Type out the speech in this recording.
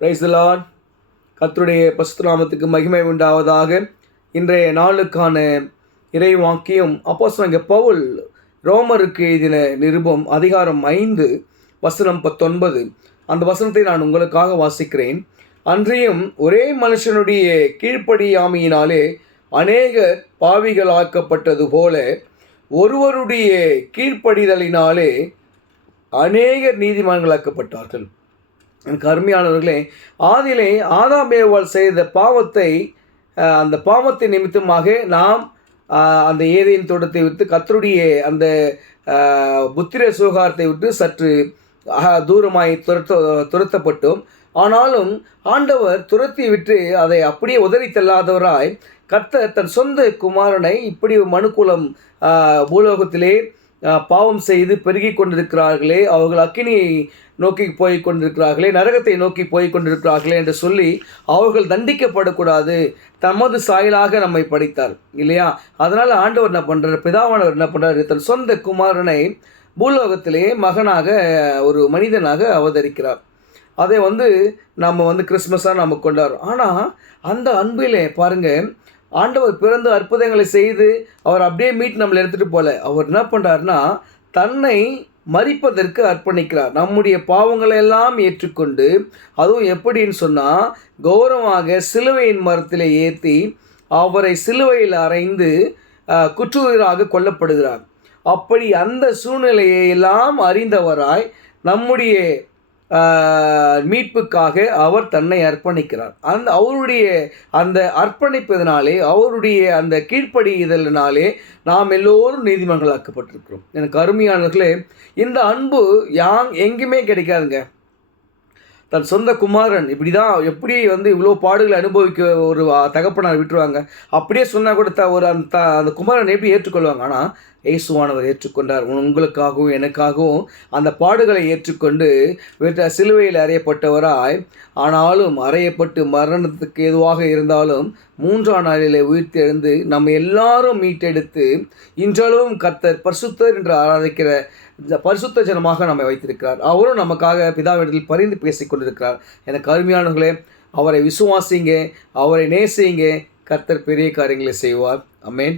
Praise the Lord. கர்த்தருடைய பரிசுத்த நாமத்துக்கு மகிமை உண்டாவதாக. இன்றைய நாளுக்கான இறைவாக்கியம் அப்போஸ்தலனாகிய பவுல் ரோமருக்கு எழுதின நிருபம் அதிகாரம் 5 வசனம் 19. அந்த வசனத்தை நான் உங்களுக்காக வாசிக்கிறேன். அன்றியும் ஒரே மனுஷனுடைய கீழ்ப்படியாமையினாலே அநேகர் பாவிகளாக்கப்பட்டது போல ஒருவருடைய கீழ்ப்படிதலினாலே அநேகர் நீதிமான்களாக்கப்பட்டார்கள். எனக்கு அருமையானவர்களே, ஆதியிலே ஆதாம் ஏவாள் செய்த பாவத்தை அந்த பாவத்தின் நிமித்தமாக நாம் அந்த ஏதேன் தோட்டத்தை விட்டு கர்த்தருடைய அந்த புத்திர சுகாரத்தை விட்டு சற்று தூரமாய் துரத்தப்பட்டோம். ஆனாலும் ஆண்டவர் துரத்தி விட்டு அதை அப்படியே உதறி தள்ளாதவராய் கர்த்தர் தன் சொந்த குமாரனை இப்படி மனுக்குலம் பூலோகத்திலே பாவம் செய்து பெருகி கொண்டிருக்கிறார்களே, அவர்கள் அக்கினியை நோக்கி போய் கொண்டிருக்கிறார்களே, நரகத்தை நோக்கி போய் கொண்டிருக்கிறார்களே என்று சொல்லி அவர்கள் தண்டிக்கப்படக்கூடாது. தமது சாயலாக நம்மை படைத்தார் இல்லையா? அதனால் ஆண்டவர் என்ன பண்ணுறார், பிதாவானவர் என்ன பண்ணுறார், தன் சொந்த குமாரனை பூலோகத்திலே மகனாக ஒரு மனிதனாக அவதரிக்கிறார். அதை நம்ம கிறிஸ்மஸாக நம்ம கொண்டாடுறோம். ஆனால் அந்த அன்பிலே பாருங்கள், ஆண்டவர் பிறந்து அற்புதங்களை செய்து அவர் அப்படியே நம்மளை எடுத்துகிட்டு போல. அவர் என்ன பண்ணுறாருனா தன்னை மரிப்பதற்கு அர்ப்பணிக்கிறார். நம்முடைய பாவங்களை எல்லாம் ஏற்றுக்கொண்டு, அதுவும் எப்படின்னு சொன்னால் கௌரவமாக சிலுவையின் மரத்தில் ஏற்றி அவரை சிலுவையில் அறைந்து குற்றுயிராக கொல்லப்படுகிறார். அப்படி அந்த சூழ்நிலையை எல்லாம் அறிந்தவராய் நம்முடைய மீட்புக்காக அவர் தன்னை அர்ப்பணிக்கிறார். அவருடைய அந்த அர்ப்பணிப்பதனாலே, அவருடைய அந்த கீழ்ப்படிதலினாலே நாம் எல்லோரும் நீதிமன்றங்களாக்கப்பட்டிருக்கிறோம். எனக்கு அருமையானவர்களே, இந்த அன்பு எங்கேயுமே கிடைக்காதுங்க. தன் சொந்த குமாரன் இப்படி தான் எப்படி இவ்வளோ பாடுகளை அனுபவிக்க ஒரு தகப்பனார் விட்டுருவாங்க. அப்படியே சொன்னால் கூட அந்த குமாரன் எப்படி ஏற்றுக்கொள்வாங்க? ஆனால் இயேசுவானவர் ஏற்றுக்கொண்டார். உங்களுக்காகவும் எனக்காகவும் அந்த பாடுகளை ஏற்றுக்கொண்டு சிலுவையில் அறையப்பட்டவராய், ஆனாலும் அறையப்பட்டு மரணத்துக்கு எதுவாக இருந்தாலும் 3ஆம் நாளிலே உயிர்த்து எழுந்து நம்ம எல்லாரும் மீட்டெடுத்து இன்றளவும் கர்த்தர் பரிசுத்தர் என்று ஆராதிக்கிற பரிசுத்த ஜனமாக நம்மை வைத்திருக்கிறார். அவரும் நமக்காக பிதாவிடத்தில் பரிந்து பேசிக் கொண்டிருக்கிறார். எனக்கு அருமையானவர்களே, அவரை விசுவாசிங்க, அவரை நேசிங்க. கர்த்தர் பெரிய காரியங்களை செய்வார். ஆமென்.